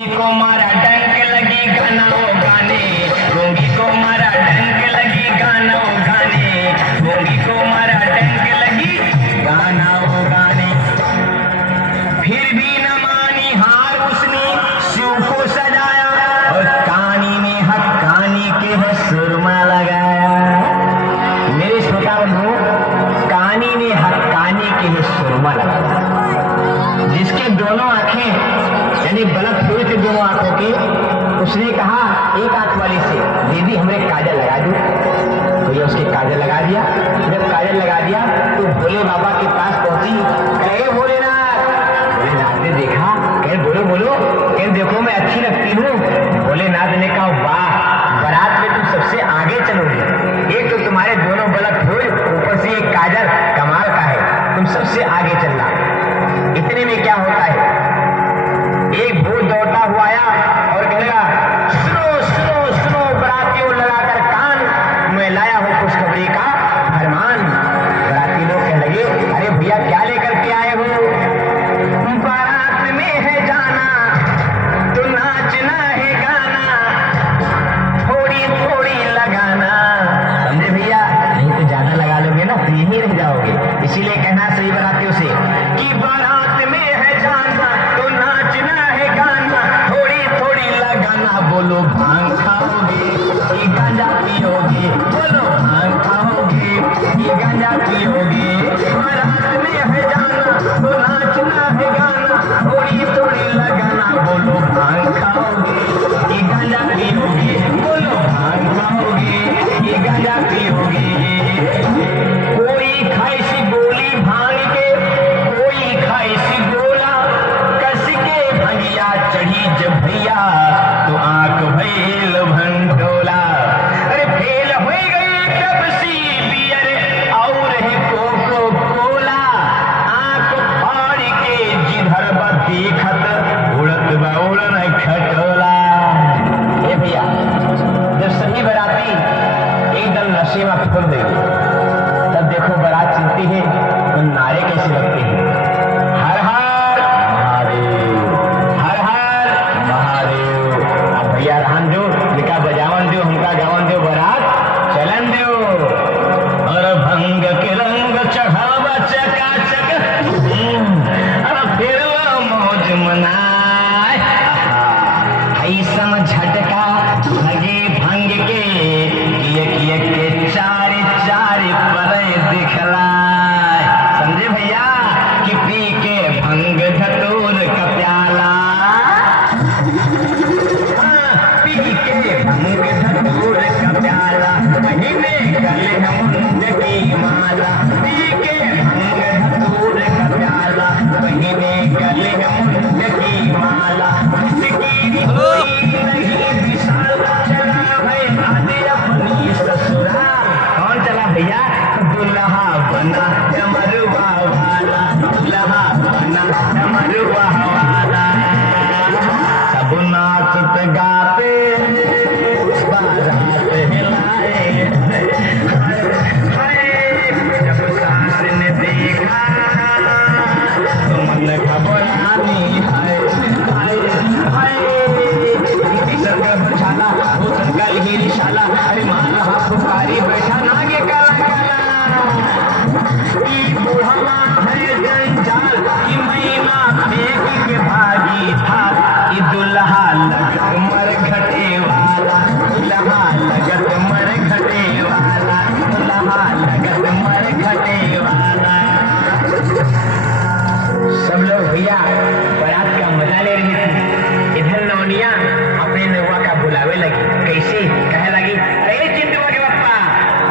को मारा डंक लगी गाना वो गाने, गोंगी को मारा डंक लगी गाना वो गाने, गोंगी को मारा डंक लगी गाना वो गाने। फिर भी न मानी हार उसने शिव को सजाया और कहानी में हक्कानी के है सुरमा लगाया। मेरे श्रोता बंधु, कहानी में हक्कानी के है सुरमा लगाया। जिसके दोनों आंखें यानी बलक हुए थे दोनों आंखों के, उसने कहा एक आंख वाली से, दीदी हमरे काजल लगा दो। तो ये उसके काजल लगा दिया। जब काजल लगा दिया तो भोले बाबा के पास पहुंची, कहे भोलेनाथ। भोलेनाथ ने देखा, कहे बोलो बोलो। कहे देखो मैं अच्छी लगती हूँ। भोलेनाथ ने कहा वाह, बारात में तुम सबसे आगे चलोगे। एक तो तुम्हारे दोनों बलक हुए, ऊपर से एक काजल कमाल का है, तुम सबसे आगे चलना। इतने में क्या होता है, एक भूत दौड़ता हुआ आया और कहेगा सुनो सुनो सुनो बरातियों, लगाकर कान, मैं लाया हूं खुशखबरी का फरमान। बराती लोग कहने लगे अरे भैया क्या लेकर के आए हो? बारात में है जाना तो नाचना है गाना, थोड़ी थोड़ी लगाना। समझे भैया? नहीं तो ज्यादा लगा लोगे ना तो यही रह जाओगे। इसीलिए कहना सही बरातियों से कि बारात में है जाना तो नाचना है गाना, थोड़ी थोड़ी लगाना। बोलो भांग खाओगे कि गांजा पियोगे? बोलो भांग खाओगे कि गांजा पियोगे? बारात में है जाना तो नाचना है गाना, थोड़ी थोड़ी लगाना। बोलो भांग खाओगे कि गांजा पियोगे? बोलो भांग खाओगे कि गांजा पियोगे? कोई खाए सी गोली भांग के, कोई खाए सी गोला, कस के भंगिया चढ़ी जब भैया तो आंख भैल भंडोला। अरे फेल हो गई पेप्सी बियर और है कोको कोला, आंख फाड़ के जिधर देखत उड़त बा उड़न खटोला। ए भैया, जब सभी बराती एकदम नशे में फूल देगी तब देखो बारात चलती है तो नारे कैसे लगते हैं, हर हर महादेव, हर हर महादेव। अब भैया रहन दो, लिखा बजावन दो, हमका गावन दो, बारात चलन दो। और भंग के रंग चढ़ावा चकाचक, और फिर मौज मनाए। ऐसा झटका लगे भंग के, किए के चारी चारी पर दिखलाए। समझे भैया कि पी के भंग धतूर का प्याला, पी के भंग धतूर का प्याला, महीने गले मुंड की माला। पी के भंग धतूर का प्याला, महीने गले मुंड की माला। इसकी कोई नहीं विशाल, चला भाई आदि अपनी ससुराल। कौन चला भैया? दुल्हा बना डमरुआ वाला, दुल्हा बना डमरुआ वाला। सब नाचते गाते बारात हिलाए, जब सास ने देखा तो मन घबरानी है। बछाला वो संकल ही निशाला, अरे माला पुकारी बैठा नागे काला काला। बुढ़वा है जंजाल की मैना फेंक के भागी था, कि दुल्हा लगत मर घटे वाला, दुल्हा लगत मर घटे वाला, दुल्हा लगत मर घटे वाला। सब लोग भैया बारात का मजा ले रही थी। इधर नौनिया अपने नौवा का बुलावे लगी। कैसे? कहे लगी अरे चिंटुआ के पप्पा,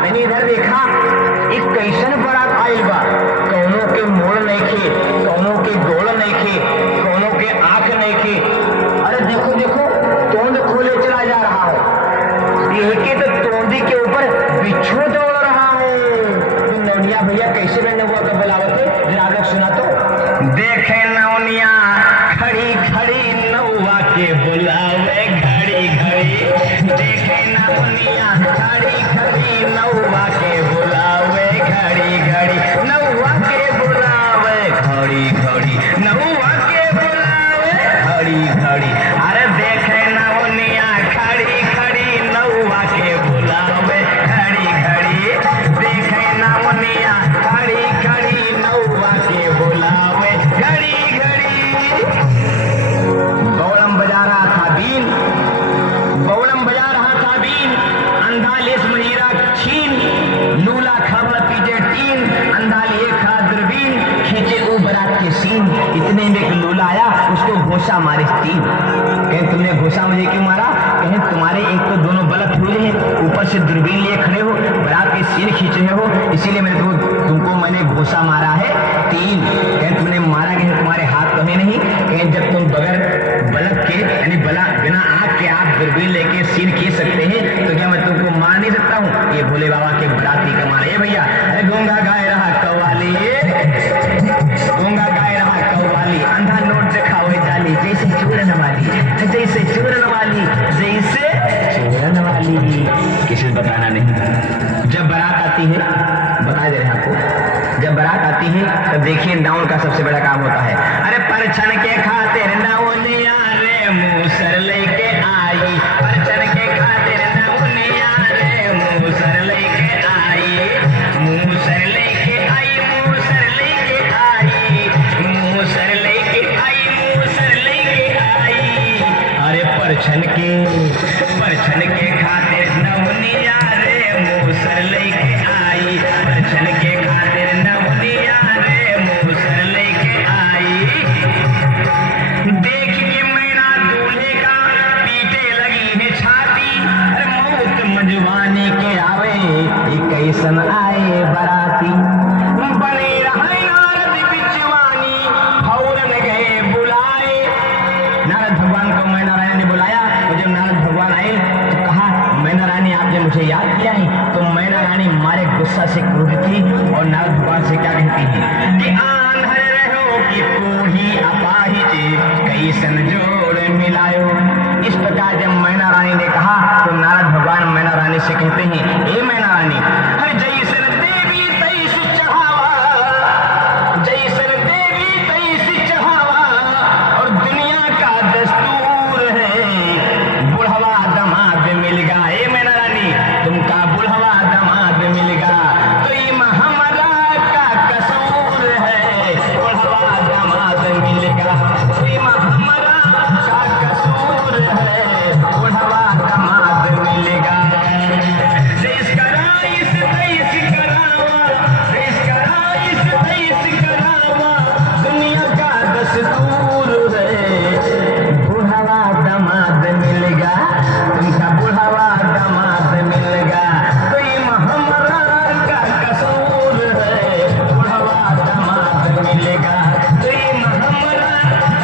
मैंने इधर देखा एक कैसन बारात आइल बा, कौनों के मोड़ नहीं खे, कौनों के गोड़ नहीं खे, कौनों के आंख नहीं खे। अरे देखो देखो तोंद खोले चला जा रहा है, ये के तो तोंदी के ऊपर बिच्छू दौड़ रहा है। नौनिया भैया कैसे मैं नौवा का बुलावते जरा आप लोग सुना तो। देखे नौनिया खड़ी खड़ी नौवा के बुलावे घड़ी घड़ी, देखे नौनिया खड़ी खड़ी नौवा के बुलावे घड़ी घड़ी, नौवा के बुलावे घड़ी घड़ी, नौवा के बुलावे घड़ी घड़ी। अरे घोसा मारे तीन। कहें तुमने घोसा मुझे क्यों मारा? कहें तुम्हारे एक तो दोनों बलक हुए हैं, ऊपर से दूरबीन लिए खड़े हो, बारात के सीन खींचे हो, इसीलिए मैंने तुमको घोसा मारा है तीन। कहें तुमने मारा, कहें तुम्हारे हाथ तो है नहीं। कहें जब तुम बगैर बलक के यानी बिना आग के आप दूरबीन लेके सीन खींच सकते हैं तो क्या मैं तुमको मार नहीं सकता हूँ? ये भोले बाबा के बराती का मारा। ये भैया अरे गूंगा गाय रहा कव्वाली, गूंगा गाय रहा कव्वाली, अंधा नोट दिखाओ जाली, जैसे चूरन वाली, जैसे चूरन वाली, जैसे चूरन वाली। किसी बताना नहीं। जब बारात आती है, बता दे रहे हैं आपको, जब बारात आती है तब देखिए नाउन का सबसे बड़ा काम होता है। अरे परछन के खातिर नौनिया रे मूसर लेके आई, परछन के खातिर नौनिया रे मूसर लेके आई, मूसर लेके आई, मूसर लेके आई, मूसर लेके आई, मूसर लेके आई। अरे परछन के खातिर नौनिया रे मूसर लेके आई, परछन के खातिर नौनिया रे मूसर लेके आई। देख के मैना दूल्हे का पीटे लगी है छाती, अरे मौत मंजवानी के आवे कैसन आए बराती। बने रहे नारद बिचवानी, फौरन गए बुलाए। नारद भगवान को मैना रानी ने बुलाया, और जब नारद भगवान आए तो कहा मैना रानी आपने मुझे याद किया है? तो मैना रानी मारे गुस्सा से क्रोधित थी और नारद भगवान से क्या कहती है कि आंधर रहो कि कोढ़ी अपाहिज कैसन जोड़ मिलायो। इस प्रकार जब मैना रानी ने कहा तो नारद भगवान मैना रानी से कहते हैं, ए मैना रानी, हर जैसन देवी तैस चढ़ावा, जैसन देवी तैस चढ़ावा, और दुनिया का दस्तूर है बुढ़वा दमाद मिल गया। ए मैना रानी तुमका बुढ़वा दमाद मिल गया तो ये हमरा का कसूर है, बुढ़वा दमाद मिल गया तो ये हमरा का कसूर है, बुढ़वा दमाद मिल गया। देश कराइस देश करावा, देश कराइस देश करावा, दुनिया का दस्तूर है बुढ़वा दमाद मिल गया, तुमका बुढ़वा दमाद मिल गया तो ये हमरा का कसूर है, बुढ़वा दमाद मिलेगा तो ये हमरा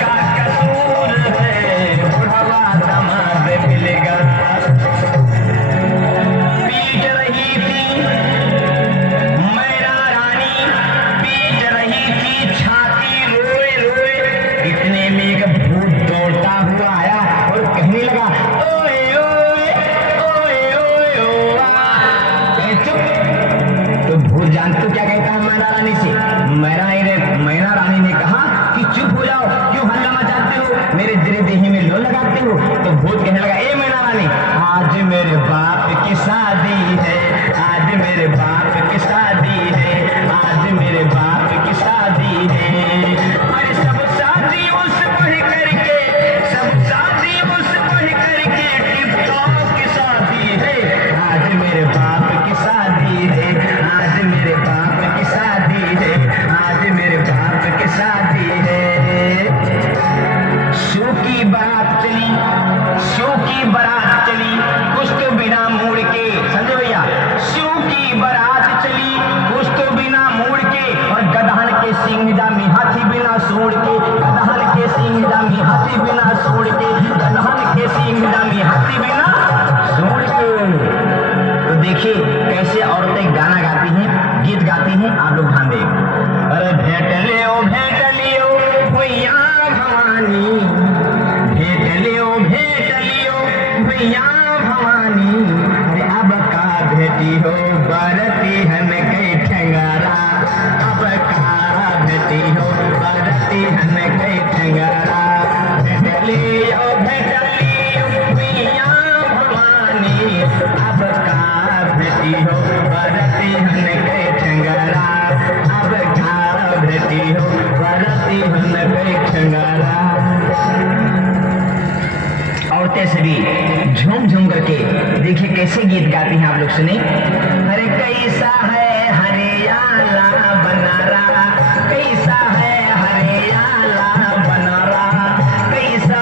का कसूर है, बुढ़वा दमाद मिलेगा। पीट रही थी मैना रानी, पीट रही थी छाती रोए रोए, इतने में एक भूत दौड़ता हुआ आया और कहने लगा ओए ओए ओए ओए ओआ। कहे चुप। तो भूत जान तू क्या कहता है मैना रानी से? मैना रानी ने कहा कि चुप हो जाओ, क्यों हल्ला मचाते हो, मेरे दिल देही में लो लगाते हो। तो भूत कहने लगा ए मैना रानी, आज मेरे बाप की शादी है, आज मेरे बाप की शादी है, आज मेरे बाप की शादी है। अरे सब शादी उस बढ़ करके, सब शादी उस बढ़ करके टिप-टॉप की शादी है, आज मेरे बाप की शादी है, आज मेरे बाप की शादी है, आज मेरे बाप की शादी है। शो की बारात चली, शो की बारात चली, कुछ तो बिना मोड़ के, समझे भैया, शो की बारात चली कुछ तो बिना मोड़ के, और गदहन के सिंह जामी हाथी बिना सोड़ के, गदहन के सिंह जामी हाथी बिना सोड़ के, गदहन के सिंह जामी हाथी बिना सोड़ के। तो देखिए कैसे औरतें गाना गाती हैं, गीत गाती हैं, आप लोग ध्यान दें। अरे भेंट लियो भैया भवानी, भेंट लियो भैया भवानी, अरे अब का भेटी हो बरती हन कई ठंगारा, अब का भेटी हो बरती हन कई ठंगारा। भेंट लियो भैया भवानी, अब का भेटी हो बरती हन कई ठंगारा, अब का भेटी हो बरती हन कई ठंगारा। औरतें सभी झूम झूम करके देखिए कैसे गीत गाती हैं, आप लोग सुने। अरे कैसा है हरियाला बनारा, कैसा है हरियाला बनारा, कैसा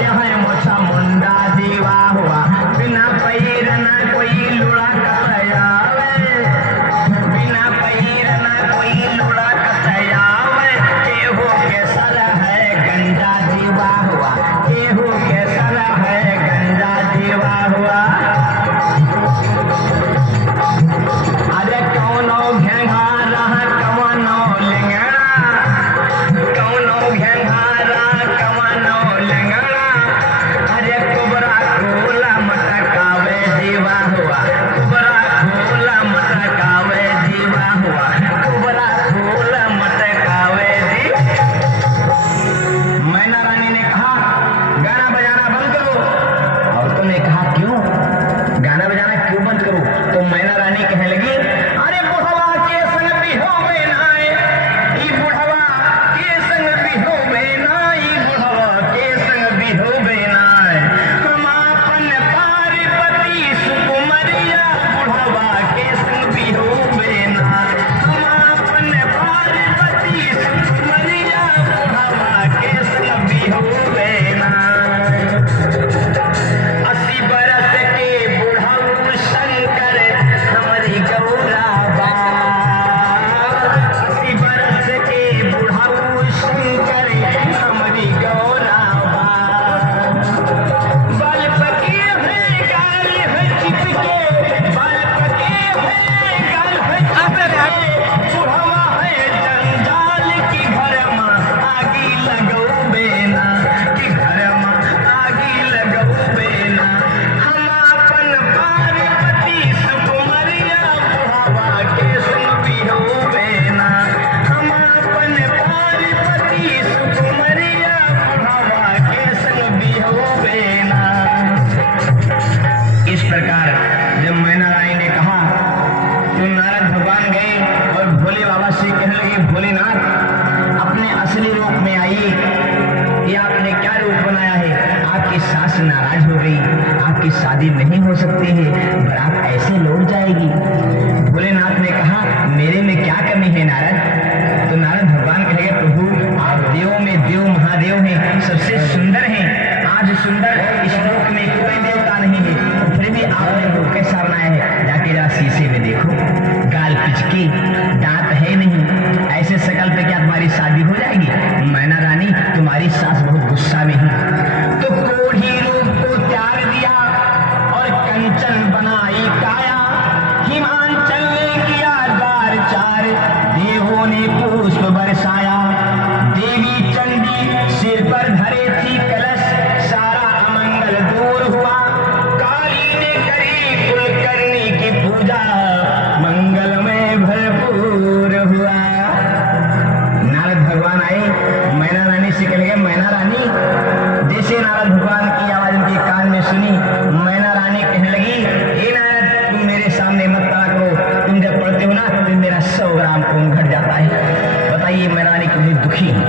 है मोछा मुंडा दीवा हुआ, बिना पैर न कोई लुड़ा कतयावे, बिना पैर न कोई लुड़ा कतयावे, केहू के सर है गंजा दीवा हुआ, केहू के सर है गंजा दीवा हुआ। अरे कौनो घेंघारा कवनो लिंगड़ा, कौनो घेंघारा कवनो लिंगड़ा, अरे कुबरा खोला मटकावे जीवा हुआ, कुबरा खोला मटकावे जीवा हुआ, कुबरा खोला मटकावे जी। मैना रानी ने कहा गाना बजाना बंद करो। औरतों ने कहा क्यों, गाना बजाना क्यों बंद करूं? तो मैना रानी कहने लगी, अरे बुढ़वा के संग बिहोवे नाय, ई बुढ़वा के संग बिहोवे नाय, ई बुढ़वा के संग बिहोवे नाय, हम अपन पार्वती सुकुमरिया बुढ़वा के संग बिहोवे नाय, हम अपन पार्वती सुकुमरिया बुढ़वा के संग बिहोवे नाय। 80 बरस के बुढ़ऊ शंकर हमारी गौरा बा, 80 बरस के बुढ़ऊ शंकर हमारी गौरा बा, बाल पके हैं गाल है चिपके, बाल पके हैं गाल है चिपके, बुढ़वा है जंजाल की घर में आगी लगौबे ना, कि घर में आगी लगौबे ना, हम अपन पार्वती सुकुमरिया बुढ़वा के संग बिहोबे ना, हम अपन पार्वती सुकुमरिया बुढ़वा के संग बिहोबे ना। इस प्रकार जब मैना रानी ने कहा तो नारद भगवान गए और भोले बाबा से कहने लगे, भोलेनाथ अपने असली रूप में आइए, ये आपने क्या रूप बनाया है? आपकी सास नाराज हो गई, आपकी शादी नहीं हो सकती है, बारात ऐसे लौट जाएगी। भोलेनाथ ने कहा मेरे में क्या कमी है नारद? तो नारद भगवान कहेंगे, प्रभु आप देवों में देव महादेव हैं, सबसे सुंदर हैं, आज सुंदर इस लोक में कोई देवता नहीं है, फिर भी आपने वो कैसा बनाया है? जाके जरा शीशे में देखो, गाल पिचकी, दांत है नहीं, ऐसे शकल पे क्या तुम्हारी शादी हो जाएगी? मैना रानी तुम्हारी सास बहुत गुस्सा में है, तो कोढ़ी रूप को त्याग दिया और कंचन बनाई काया, हिमांचल ने किया द्वार चार, देवों ने पुष्प बरसाया, देवी चंडी सिर पर धरे थी कलश, सारा अमंगल दूर हुआ, काली ने करी कुलकर्णी की पूजा, मंगल में भरपूर हुआ। नारद भगवान आए, मैना रानी से कह गए, मैना रानी, जैसे नारद भगवान की आवाज उनके कान में सुनी, मैना रानी कहने लगी, हे नारद तुम मेरे सामने मत पड़ा करो, तुम जब पढ़ते हो ना तो मेरा 100 ग्राम खून घट जाता है। बताइए मैना रानी कितनी दुखी है।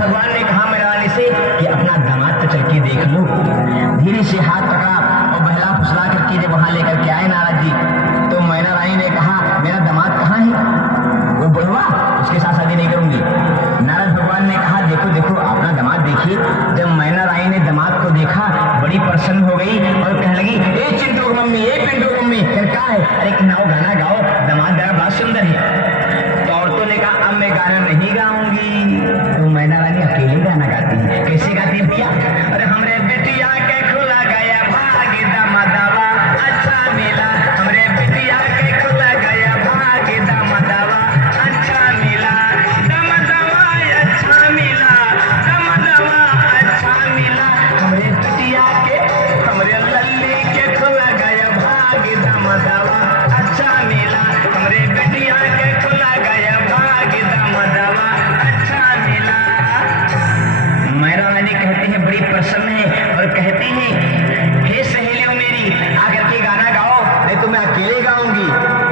भगवान ने कहा मैना रानी से कि अपना दामाद तो चल के देख लो। धीरे से हाथ पकड़ा और बहला फुसला करके जब वहां लेकर के आए नारद जी, तो मैना रानी ने कहा मेरा दामाद कहाँ है? वो बुढ़वा, उसके साथ शादी नहीं करूंगी। नारद भगवान ने कहा देखो देखो अपना दामाद देखिए। जब मैना रानी ने दामाद को देखा बड़ी प्रसन्न हो गई और कहने लगी, ए चिंटू की मम्मी, ए पिंटू की मम्मी, क्या है? अरे नाओ गाना गाओ, दामाद जरा बहुत सुंदर है। तो औरतों ने कहा अब मैं गाना नहीं गाऊंगी। तो मैना रानी अकेले गाना गाती है। कैसे गाती है भैया? अरे हमरे बिटिया के खुला गया भाग दामदवा अच्छा मिला, हमरे बिटिया के खुला गया भाग दामदवा अच्छा मिला, दामदवा अच्छा मिला, दामदवा अच्छा मिला, हमरे बिटिया के, हमरे लल्ली के खुला गया भाग दामदवा अच्छा मिला, हमरे बिटिया के खुला गया भाग दामदवा अच्छा मिला। मैना रानी कहती है बड़ी प्रसन्न है और कहती है हे सहेलियों मेरी आकर के गाना गाओ, नहीं तो मैं अकेले गाऊंगी।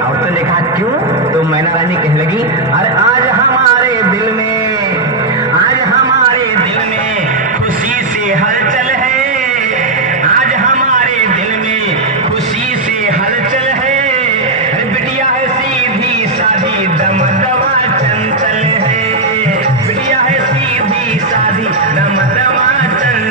औरतों ने कहा क्यों? तो मैना रानी कहने लगी, अरे आज हमारे दिल में, आज हमारे दिल में खुशी से हलचल है, आज हमारे दिल में खुशी से हलचल है, अरे बिटिया है सीधी सादी दमदमा चंचल है, बिटिया है सीधी सादी दमदमा चंचल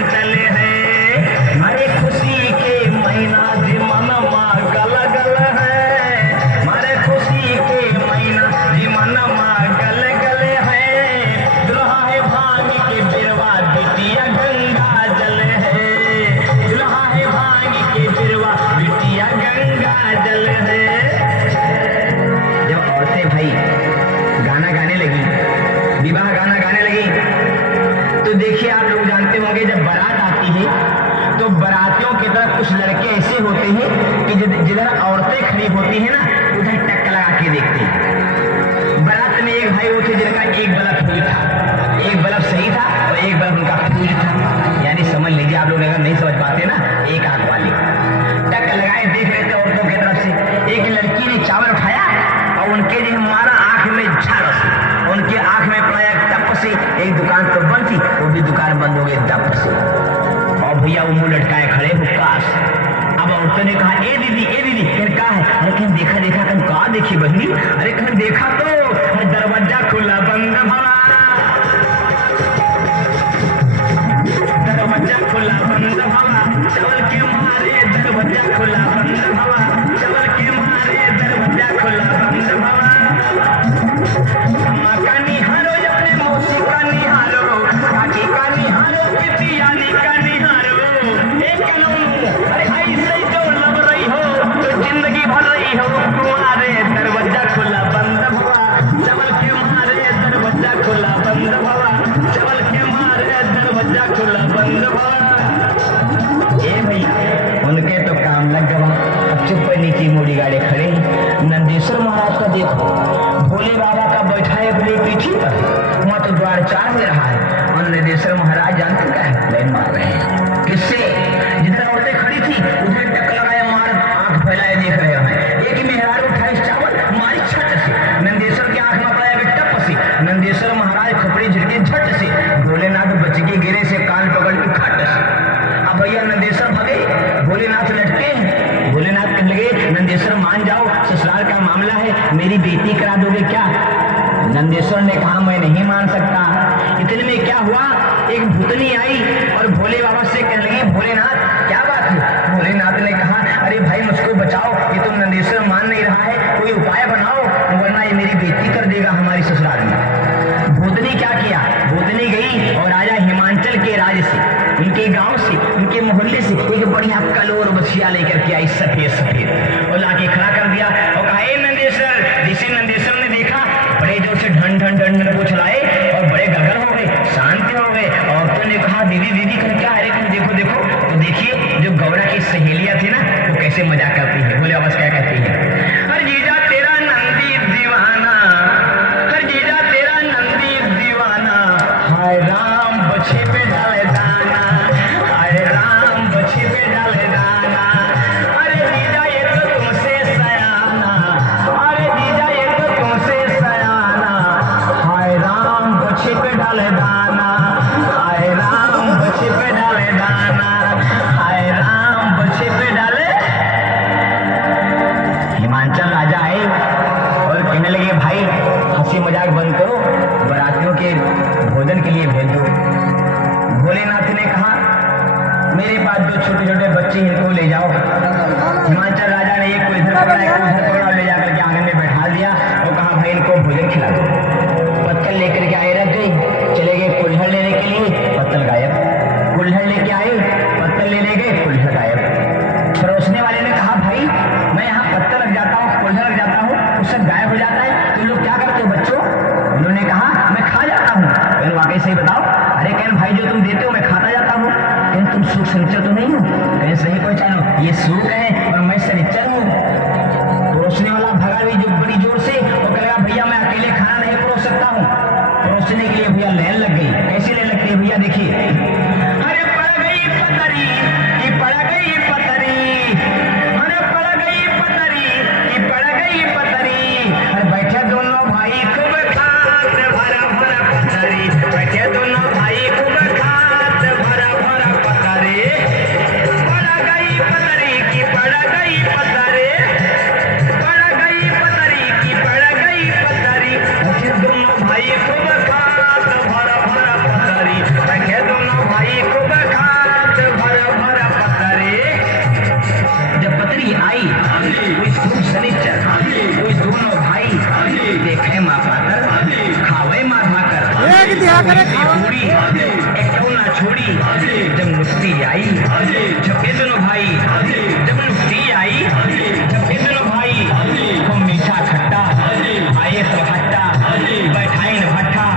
बारात आती है तो बारातियों की तरफ कुछ लड़के ऐसे होते हैं कि जिधर औरतें खड़ी होती हैं ना उधर टक्कर लगा के देखते हैं। बारात में एक भाई वो थे जिनका एक बल्ब फूल था, एक बल्ब सही था और एक बल्ब उनका फूल था। यानी समझ लीजिए, आप लोग अगर नहीं समझ पाते ना, एक आंख वाले टक्कर लगाए देख रहे थे औरतों की तरफ से। एक लड़की ने चावल उठाया और उनके लिए मारा आंख में झाड़ से, उनके आंख में पड़ा टप से। एक दुकान तो बंद थी, वो भी दुकान बंद हो गई टप से। और भैया वो मुंह लटकाए खड़े हुक्कास। अब औरतों ने कहा ए दीदी फिर कहा है? अरे कहीं देखा कहीं कहा देखी बहनी? अरे कहीं देखा तो दरवाजा खुला बंद भवा, दरवाजा खुला बंद भवा, चवल के मारे दरवाजा खुला बंद भवा, चवल के मारे दरवाजा खुला बंद भवा। अम्मा का निहारो अपने मौसी का निहारो, काकी का निहारो, पितियानी का निहारो। एक अरे ऐसे जो लब रही हो तो जिंदगी भर रही हो तुम्हारे दरवाजा खुला बंद भवा, चवल के मारे दरवाजा खुला बंद भवा, चवल के मारे दरवाजा खुला बंद भवा। ए भैया उनके तो काम लग गवा। अब चुप नीचे मोड़ी गाड़ी खड़े। नंदेश्वर महाराज का देखो, भोले बाबा का बैठा है अपनी पीठी पर, वहां तो द्वार चार में रहा है और नंदेश्वर महाराज जानते क्या है? लाइन मार रहे हैं। किससे? जिधर औरतें खड़ी थी उधर टक्कर लगाए मार, आंख फैलाए देख रहे हैं। एक मेहरार उठाए चावल मारी छट से, नंदेश्वर की आंख में पड़ा टप से। नंदेश्वर महाराज खपड़ी झटके झट से, भोलेनाथ बच के गिरे से कान पकड़ के खट से। अब भैया नंदेश्वर भगे, भोलेनाथ लटके। भोलेनाथ कहने लगे नंदेश्वर मान जाओ, ससुराल का मामला है, मेरी बेटी करा दोगे क्या? नंदेश्वर ने कहा मैं नहीं मान सकता। इतने में क्या हुआ, एक भूतनी आई और भोले बाबा से कहने लगी भोलेनाथ क्या बात है? भोलेनाथ ने कहा अरे भाई मुझको बचाओ, ये तो नंदेश्वर मान नहीं रहा है, कोई उपाय बनाओ वरना ये मेरी बेटी कर देगा हमारी ससुराल में। भूतनी क्या किया, भूतनी गई और राजा हिमाचल के राज्य से, उनके गांव से, उनके मोहल्ले से एक बढ़िया कलोर बछिया लेकर के आई सफेद और लाके खड़ा कर दिया और कहा नंदेश्वर। जिसे नंदेश्वर ने देखा बड़े जोर से ढन ढन ढन ढन पूछ लाए और बड़े गगर हो गए, शांत हो गए। औरतों ने कहा दीदी कर क्या है? देखो तो देखिए जो गौरा की सहेलियां थी ना वो कैसे मजाक करती है। बोले आवाज क्या कहती है? हर जीजा तेरा नंदी दीवाना, हर जीजा तेरा नंदी दीवाना, हाय राम बछे पे डाले दाना, हाय राम बछे पे डाले दाना। अरे जीजा ये तो तुमसे सयाना, अरे जीजा ये तो तुमसे सयाना, हाय राम बछे पे डाले दाना, हाय राम बछे पे डाले दाना, हाय राम बछे पे डाले। हिमाचल राजा आए और कहने लगे भाई हंसी मजाक बंद करो, बारातियों के भोजन के लिए भेज दो। भोलेनाथ ने कहा मेरे पास जो छोटे छोटे बच्चे हैं इनको ले जाओ। हिमाचल राजा ने एक को इधर पकड़ा एक को उधर पकड़ा, ले जाकर के आंगन में बैठा दिया और कहा भाई इनको भोजन खिला दो। पत्तल लेकर के आए, रख गई, चले गए कुल्हड़ लेने के लिए, पत्तल गायब। कुल्हड़ लेके आए, पत्तल लेने गए, कुल्हड़ गायब। परोसने वाले ने कहा भाई मैं यहाँ पत्तल रख जाता हूँ, कुल्हड़ रख जाता हूँ, वो सब गायब हो जाता है, तुम लोग क्या करते हो बच्चों? उन्होंने कहा मैं खा जाता हूँ। कहने वाकई सही बताओ? अरे कहने भाई जो तुम देते हो मैं खाता जाता हूँ। कहने तुम सुख सनिचर तो नहीं हो? कहने सही पहचानो, ये सुख है और मैं सनिचर हूँ। परोसने वाला भगा भी जो बड़ी जोर से और कहेगा भैया मैं अकेले खाना नहीं परोस सकता हूँ। परोसने के लिए भैया लाइन लग गई। कैसी लाइन लगती है भैया देखिए, अरे पड़ गई पतरी कि पड़ गई पतरी, अरे पड़ गई पतरी कि पड़ गई पतरी। अरे बैठे दोनों भाई खूब खात भरा भरा पतरी, बैठे दोनों भाई खूब खात भरा भरा पतरी। पड़ गई पतरी कि पड़ गई पतरी, पड़ गई पतरी कि पड़ गई पतरी। बैठे दोनों भाई खूब खात भरा भरा पतरी, बैठे दोनों भाई खूब खात भरा भरा पतरी। जब पतरी आई कोई खूब शनिचर, कोई दोनों भाई देखे माँ पाकर, खावे माँ भाकर, पूरी एक ना छोड़ी। जब मुक्ति आई झपके दोनों भाई, जब मुक्ति आई झपके दोनों भाई, खूब मीठा खट्टा आए तो हट्टा, बैठाइन भट्ठा,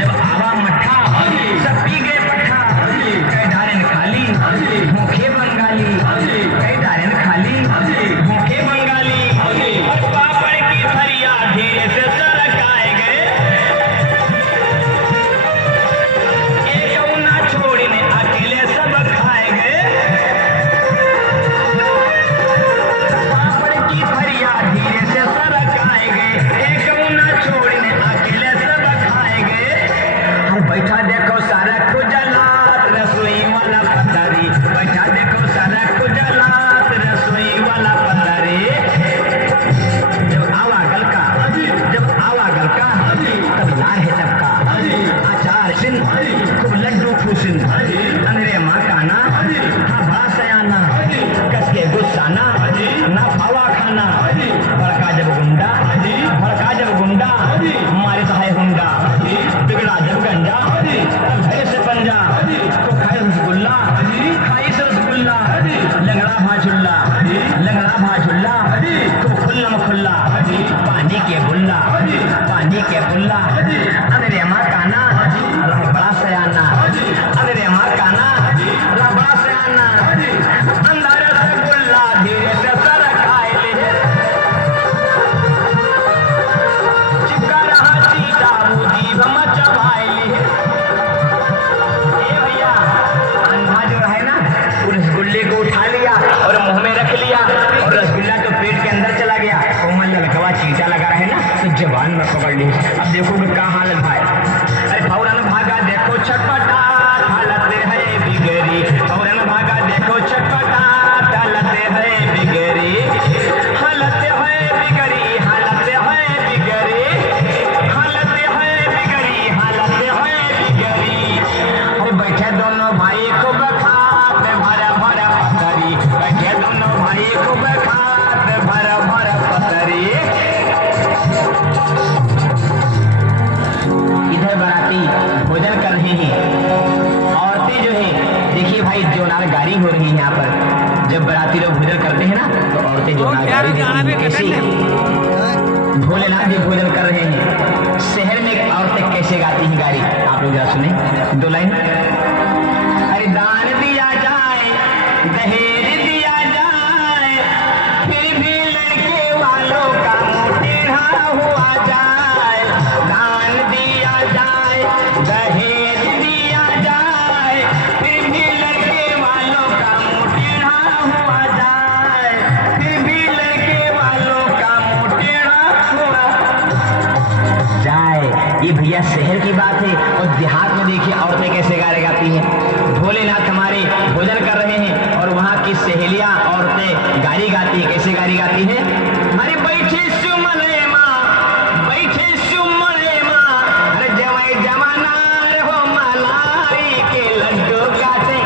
जब आवा मट्ठा सब पी गए पट्ठा, कह डालेन जो ना गाड़ी हो रही है यहाँ पर। जब बाराती लोग भोजन करते हैं ना तो औरतें जो ना गाड़ी देती हैं कैसे भोलेनाथ जी भोजन कर रहे हैं, शहर में औरतें कैसे गाती हैं गाड़ी, आप लोग जरा सुने 2 लाइन। अरे दान दिया जाए, दहेज दिया जाए, फिर भी लड़के वालों का मुंह टेढ़ा हुआ जाए। दान दिया जाए, दहेज दिया जाए, फिर भी लड़के वालों का मुंह टेढ़ा हुआ जाए, फिर भी लड़के वालों का मुंह टेढ़ा हुआ जाए। ये भैया शहर की बात है, और देहात में देखिए औरतें कैसे गाने गाती हैं। भोलेनाथ हमारे भोजन कर रहे हैं और वहाँ की सहेलियां औरतें गाड़ी गाती है, कैसे गाड़ी गाती है। अरे बैठे सुमले माँ, बैठे सुमले माँ, अरे जवाई जमाना हो मलाई के लड्डू काटे,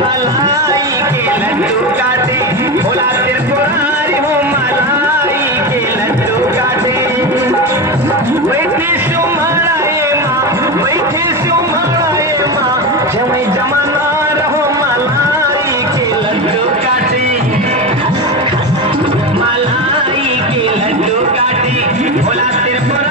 मलाई के लड्डू काटे, भोला त्रिपुरारी हो मलाई के लड्डू काटे। बैठे सुमले माँ, बैठे सुमले माँ, जवाई जमाना रहो मलाई के लड्डू काटे, मलाई के लड्डू काटे, भोला त्रिपुरा